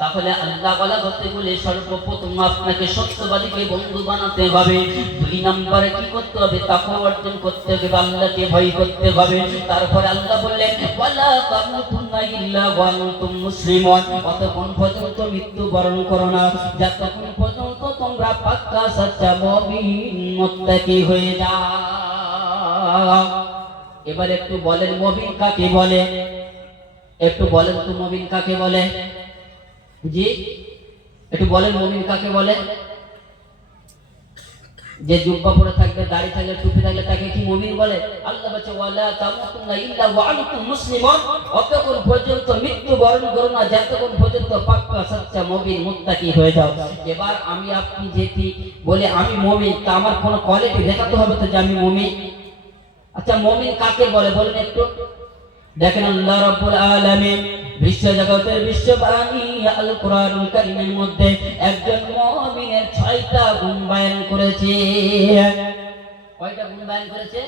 তাহলে আল্লাহ ওয়ালা হতে বলে সর্বপ্রথম আপনাকে সত্যবাদীকে বন্ধু বানাতে হবে। 2 নম্বরে কি করতে হবে? তাকওয়া অর্জন করতে হবে, আল্লাহকে ভয় করতে হবে। তারপরে আল্লাহ বললেন ওয়ালা তামুতুন্না ইল্লা ওয়া আনতুম মুসলিমুন, অতক্ষণ পর্যন্ত মৃত্যু বরণ করো না যতক্ষণ পর্যন্ত তোমরা পাক্কা সচ্চা মুমিন মুত্তাকি হয়ে যাও। এবার একটু বলেন মুমিন কাকে বলে? একটু বলেন তো মুমিন কাকে বলে? জি একটু বলেন মুমিন কাকে বলে? যে জুব্বা পরে থাকবে, দাড়ি থাকলে, টুপি থাকলে তাকে কি মুমিন বলে? আল্লাহ বলেছে ওয়ালা তামুতুন্না ইল্লা ওয়া আনতুম মুসলিমুন, অতক্ষণ পর্যন্ত মৃত্যু বরণ করো না যতক্ষণ পর্যন্ত পাক্কা সচ্চা মুমিন মুত্তাকি হয়ে যাও। এবার আমি আপনি যেটি বলে আমি মুমিন, তা আমার কোনো কোয়ালিটি দেখাতে হবে তো যে আমি মুমিন। আচ্ছা মুমিন কাকে বলে বলেন একটু? দেখেন আল্লাহ রাব্বুল আলামিন বিশ্ব জগতের বিশ্ববাণী আল কোরআনুল কারীমের মধ্যে একজন মুমিনের 6টা গুণ বয়ান করেছে। কয়টা গুণ বয়ান করেছে?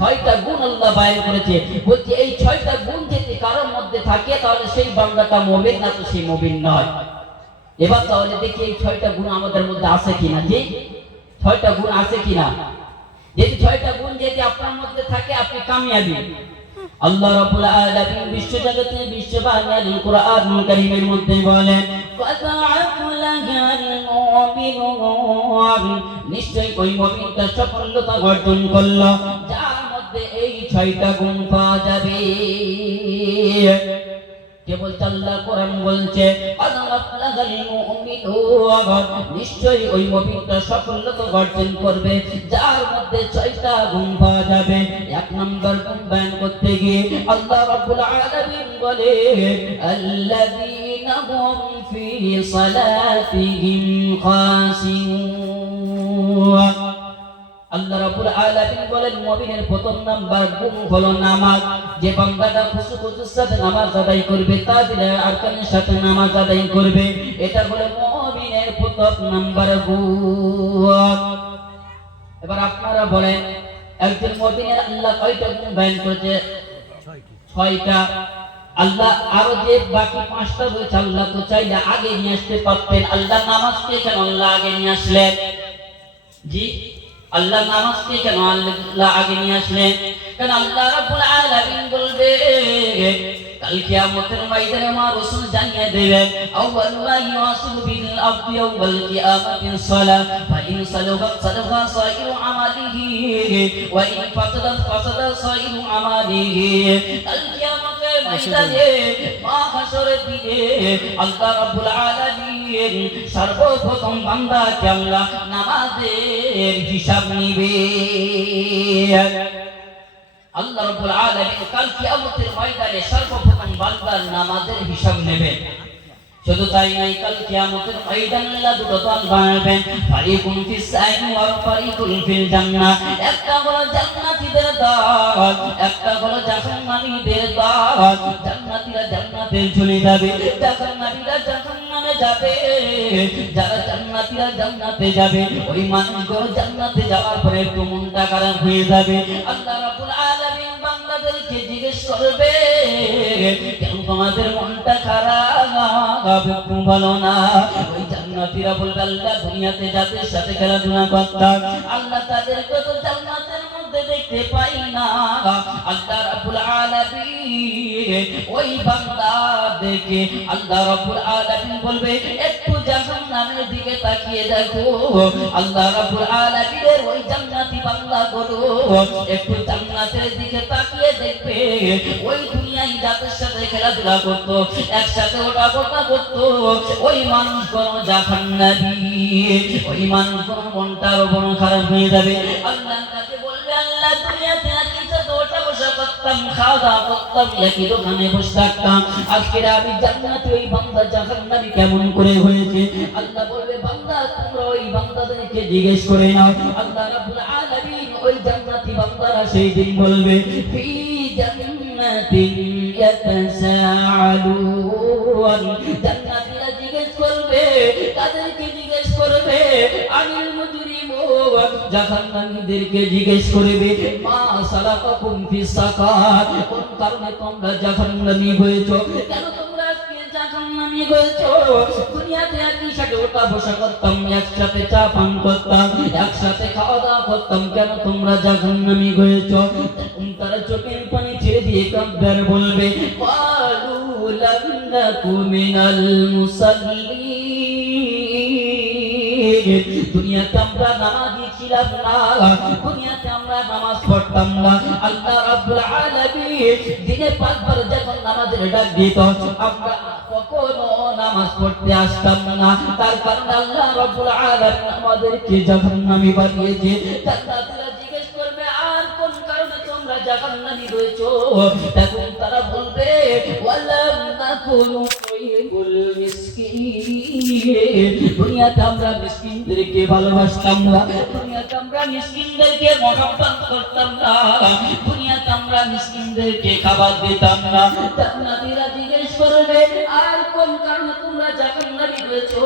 6টা গুণ আল্লাহ বয়ান করেছে। বলছে এই 6টা গুণ যদি কারোর মধ্যে থাকে তাহলে সেই বান্দাটা মুমিন, না তো সেই মুমিন নয়। এবার তাহলে দেখি এই 6টা গুণ আমাদের মধ্যে আছে কিনা। জি 6টা গুণ আছে কিনা? যদি 6টা গুণ যদি আপনার মধ্যে থাকে আপনি কামিয়াবি। আল্লাহ রাব্বুল আলামিন বিশ্ব জগতে বিশ্ববাণী কোরআনুল কারীমের মধ্যে বলেন নিশ্চয়ই ওই মুমিনটা সফলতা অর্জন করলো যার মধ্যে এই 6টা গুণ পাওয়া যাবে। কে বলছে? আল্লাহ কোরআন বলছে নিশ্চয়ই ওই মুমিনটা সফলতা অর্জন করবে যার মধ্যে 6টা গুণ পাওয়া যাবে। 1 নম্বর গুণ বয়ান করতে গিয়ে আল্লাহ রাব্বুল আলামিন বলে আল্লাযীনা হুম ফি সালাতিহিম খাশিউন। আল্লাহ রাব্বুল আলামিন বলেন মুমিনের প্রথম নাম্বার গুণ হলো নামাজ। যে বান্দাটা খুশুর সাথে নামাজ আদায় করবে, তাহলে আরকানের সাথে নামাজ আদায় করবে, এটা হলো মুমিনের প্রথম নাম্বার গুণ। এবার আপনারা বলেন একজন মুমিনের আল্লাহ কয়টা গুণ বয়ান করেছে? 6টা। আল্লাহ আরো যে বাকি 5টা রয়েছে আল্লাহ তো চাইলে আগে নিয়ে আসতে পারতেন। আল্লাহ নামাজকে কেন আল্লাহ আগে নিয়ে আসলেন? জি আল্লাহ নামাজকে কেন আল্লাহ আগে নিয়ে আসলেন? কারণ আল্লাহ রাব্বুল আলামিন বলবে কাল কিয়ামতের ময়দানে আমার রাসূল জানিয়ে দেবেন আউয়ালু মা ইয়াসিবু বিল আবদি ইয়াওমাল কিয়ামাতিস সালাত ফা ইন সালাহা সালাহা সাইরু আমালিহি ওয়া ইন ফাসাদাত ফাসাদা সাইরু আমালিহি। কাল কিয়ামতের ময়দানে মাহশরের দিনে আল্লাহ রাব্বুল আলামিন সর্বপ্রথম বান্দাকে আল্লাহ নামাজের হিসাব নিবে। আল্লাহ রাব্বুল আলামিন কাল কিয়ামতের ময়দানে সর্বপ্রথম বান্দার নামাজের হিসাব নেবেন। শুধু তাই নয়, কাল কিয়ামতের ময়দানে আল্লাহ দুটো দল বানাবেন, ফারিকুন ফিস সাইনি ওয়া ফারিকুন ফিল জান্নাহ। একটা হলো জান্নাতীদের দল, একটা হলো জাহান্নামীদের দল। জান্নাতীরা জান্নাতে চলে যাবে, জাহান্নামীরা জাহান্নামে যাবে। যারা জান্নাতীরা জান্নাতে যাবে ওই মানুষগুলো জান্নাতে যাওয়ার পরে একটু মনটা খারাপ হয়ে যাবে। আল্লাহ রাব্বুল আলামিন বান্দাদেরকে জিজ্ঞেস করবে কেন তোমাদের মনটা খারাপ, একটু ভালো না? ওই জান্নাতীরা বলবে আল্লাহ দুনিয়াতে যাদের সাথে খেলাধুলা করতাম আল্লাহ তাদেরকে তো জান্নাতের মধ্যে দেখতে পাই না। আল্লাহ রাব্বুল আলামিন ওই বান্দাদেরকে আল্লাহ রাব্বুল আলামিন বলবে একটু জাহান্নামের দিকে তাকিয়ে দেখো। আল্লাহ রাব্বুল আলামিনের ওই জান্নাতি বান্দাগুলো একটু জান্নাতের দিকে তাকিয়ে দেখবে ওই দুনিয়ায় যাদের সাথে খেলাধুলা করতো, একসাথে ওটা কথা করতো, ওই মানুষগুলো জাহান্নামী। ওই মানুষগুলো মনটা আরো বড় খারাপ হয়ে যাবে। আল্লাহর কাছে বলবে আল্লাহ দুনিয়াতে নাকি সাথে ওটা বসা করতাম, খাওয়া দাওয়া করতাম, একই দোকানে বসে থাকতাম। আজকের আমি জান্নাতি, ওই বান্দা জাহান্নামী কেমন করে হয়েছে? আল্লাহ বলবে বান্দা তোমরা ওই বান্দাদেরকে জিজ্ঞেস করে নাও। আল্লাহ রাব্বুল আলামিন ওই জান্নাতি বান্দারা সেই দিন বলবে ফি জান্নাতিন ইয়াতাসাআলুন। জান্নাতীরা জিজ্ঞেস করবে, তাদেরকে জিজ্ঞেস করবে আনিল মুজরিমুন, জাহান্নামীদেরকে জিজ্ঞেস করবে মা সালাকাকুম ফিস সাকার, কোন কারণে তোমরা জাহান্নামী হয়েছো? কেন তোমরা আজকে জাহান্নামী হয়েছো? দুনিয়াতে একই সাথে ওঠা বসা করতাম, একসাথে চা পান করতাম, একসাথে খাওয়া দাওয়া করতাম, কেন তোমরা জাহান্নামী হয়েছো? তারা চোখের পানি ছেড়ে দিয়ে কাঁদবে আর বলবে ক্বালু লাম নাকু মিনাল মুসাল্লিন। দুনিয়াতে আমরা নামাজি ছিলাম না, দুনিয়াতে আমরা নামাজ পড়তাম না। আল্লাহ রাব্বুল আলামিন দিনে 5 বার যখন নামাজের ডাক দিত, আমরা কখনো নামাজ পড়তে আসতাম না। তার কারণে আল্লাহ রাব্বুল আলামিন আমাদেরকে জাহান্নামী বানিয়েছে। জান্নাতীরা জিজ্ঞেস করবে আর কোন কারণে তোমরা জাহান্নামী হয়েছো? তখন তারা বলবে ওয়ালাম নাকুনু তুইবুল মিসকিন। দুনিয়াতে আমরা মিসকিনদেরকে ভালোবাসতাম না, দুনিয়াতে আমরা মিসকিনদেরকে মহব্বত করতাম না, দুনিয়াতে আমরা মিসকিনদেরকে খাবার দিতাম না। জান্নাতীরা জিজ্ঞেস করবে আর কোন কারণে তোমরা জাহান্নামী হয়েছো?